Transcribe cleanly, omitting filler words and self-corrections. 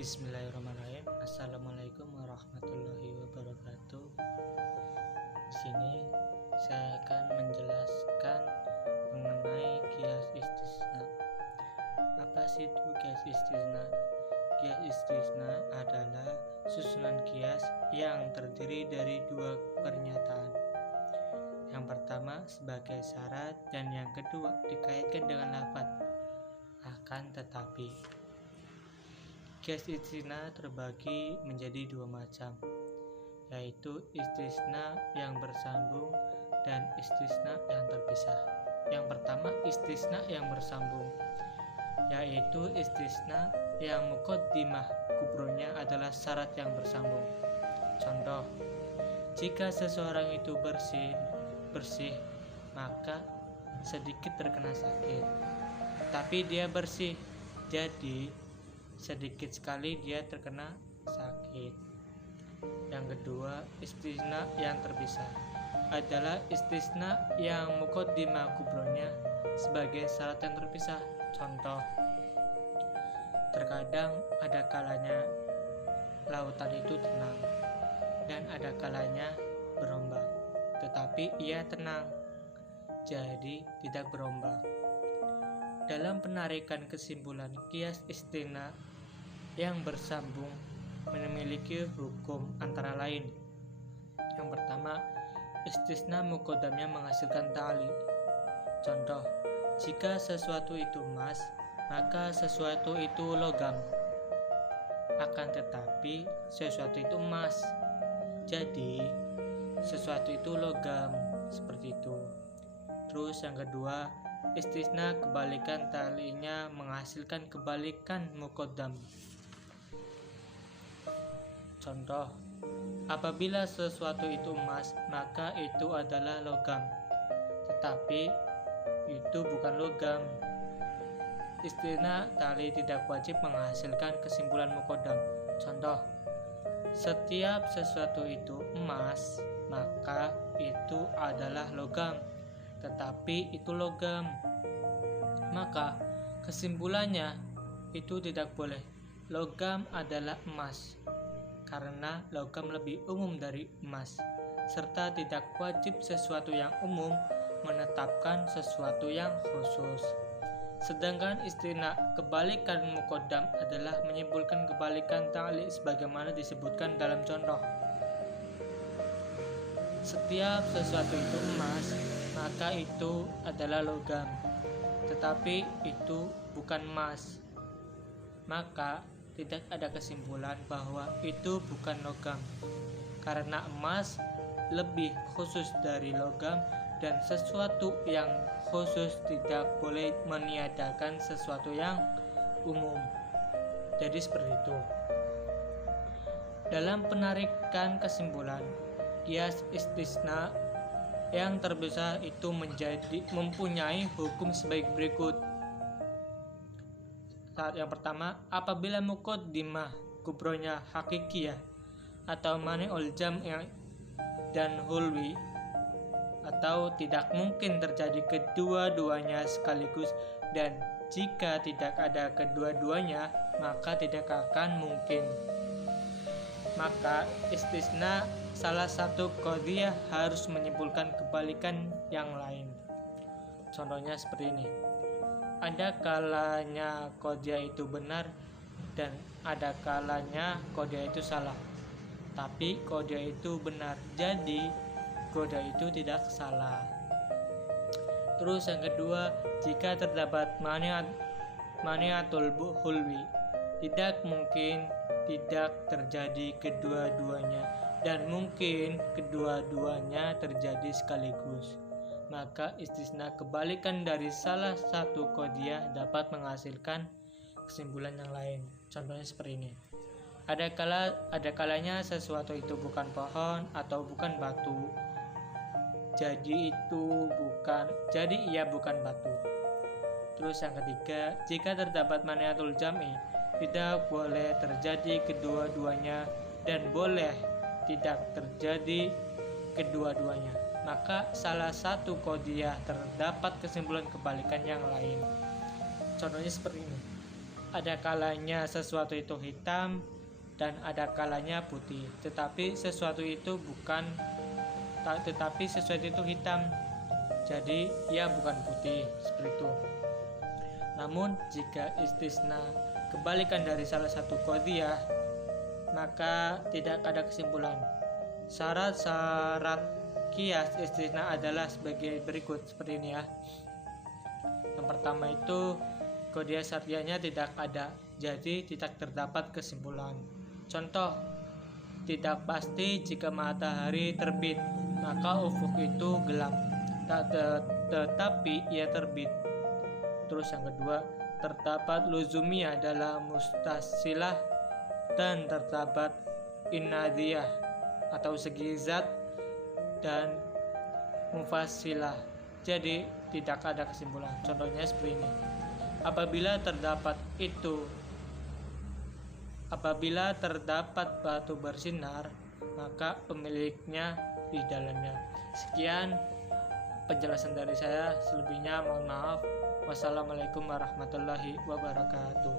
Bismillahirrahmanirrahim. Assalamualaikum warahmatullahi wabarakatuh. Di sini saya akan menjelaskan mengenai kias istisna. Apa sih itu kias istisna? Kias istisna adalah susunan kias yang terdiri dari dua pernyataan. Yang pertama sebagai syarat dan yang kedua dikaitkan dengan lafaz akan tetapi. Kias istisna terbagi menjadi dua macam, yaitu istisna yang bersambung dan istisna yang terpisah. Yang pertama istisna yang bersambung, yaitu istisna yang muqaddimah kubronya adalah syarat yang bersambung. Contoh, jika seseorang itu bersih, maka sedikit terkena sakit, tapi dia bersih, jadi sedikit sekali dia terkena sakit. Yang kedua, istisna yang terpisah adalah istisna yang muqaddimah kubronya sebagai syarat yang terpisah. Contoh, terkadang ada kalanya lautan itu tenang dan ada kalanya berombak, tetapi ia tenang, jadi tidak berombak. Dalam penarikan kesimpulan, kias istisna yang bersambung memiliki hukum antara lain. Yang pertama, istisna muqaddamnya menghasilkan ta'li. Contoh, jika sesuatu itu emas, maka sesuatu itu logam. Akan tetapi sesuatu itu emas, jadi sesuatu itu logam, seperti itu. Terus yang kedua, istisna kebalikan ta'linya menghasilkan kebalikan muqaddam. Contoh, apabila sesuatu itu emas, maka itu adalah logam, tetapi itu bukan logam. Istisna ta'li tidak wajib menghasilkan kesimpulan muqaddam. Contoh, setiap sesuatu itu emas, maka itu adalah logam, tetapi itu logam. Maka kesimpulannya itu tidak boleh logam adalah emas, karena logam lebih umum dari emas, serta tidak wajib sesuatu yang umum menetapkan sesuatu yang khusus. Sedangkan istisna kebalikan muqaddam adalah menyimpulkan kebalikan ta'li sebagaimana disebutkan dalam contoh. Setiap sesuatu itu emas, maka itu adalah logam, tetapi itu bukan emas, maka tidak ada kesimpulan bahwa itu bukan logam, karena emas lebih khusus dari logam dan sesuatu yang khusus tidak boleh meniadakan sesuatu yang umum. Jadi seperti itu. Dalam penarikan kesimpulan, kias istisna yang terpisah itu mempunyai hukum sebagai berikut. Yang pertama, apabila muqaddimah kubronya hakikiyah atau mani'ul jam'i dan hulwi, atau tidak mungkin terjadi kedua-duanya sekaligus, dan jika tidak ada kedua-duanya maka tidak akan mungkin, maka istisna salah satu qadhiyah harus menyimpulkan kebalikan yang lain. Contohnya seperti ini. Ada kalanya qadhiyah itu benar dan ada kalanya qadhiyah itu salah, tapi qadhiyah itu benar, jadi qadhiyah itu tidak salah. Terus yang kedua, jika terdapat mani'atul hulwi, tidak mungkin tidak terjadi kedua-duanya dan mungkin kedua-duanya terjadi sekaligus, maka istisna kebalikan dari salah satu qadhiyah dapat menghasilkan kesimpulan yang lain. Contohnya seperti ini. Ada kalanya sesuatu itu bukan pohon atau bukan batu, jadi ia bukan batu. Terus yang ketiga, jika terdapat mani'atul jam'i, tidak boleh terjadi kedua-duanya dan boleh tidak terjadi kedua-duanya, maka salah satu qadhiyah terdapat kesimpulan kebalikan yang lain. Contohnya seperti ini. ada kalanya sesuatu itu hitam dan ada kalanya putih. Tetapi sesuatu itu hitam. Jadi ia bukan putih, seperti itu. Namun jika istisna kebalikan dari salah satu qadhiyah, maka tidak ada kesimpulan. Syarat-syarat qiyas istisna adalah sebagai berikut, seperti ini ya. Yang pertama itu qadhiyah syar'iyyahnya tidak ada, jadi tidak terdapat kesimpulan. Contoh, tidak pasti jika matahari terbit, maka ufuk itu gelap, tetapi ia terbit. Terus yang kedua, terdapat luzumiyah dalam mustasilah dan terdapat inadiyah atau segi zat dan mufassilah. Jadi tidak ada kesimpulan. Contohnya seperti ini. Apabila terdapat batu bersinar, maka pemiliknya di dalamnya. Sekian penjelasan dari saya, selebihnya mohon maaf. Wassalamualaikum warahmatullahi wabarakatuh.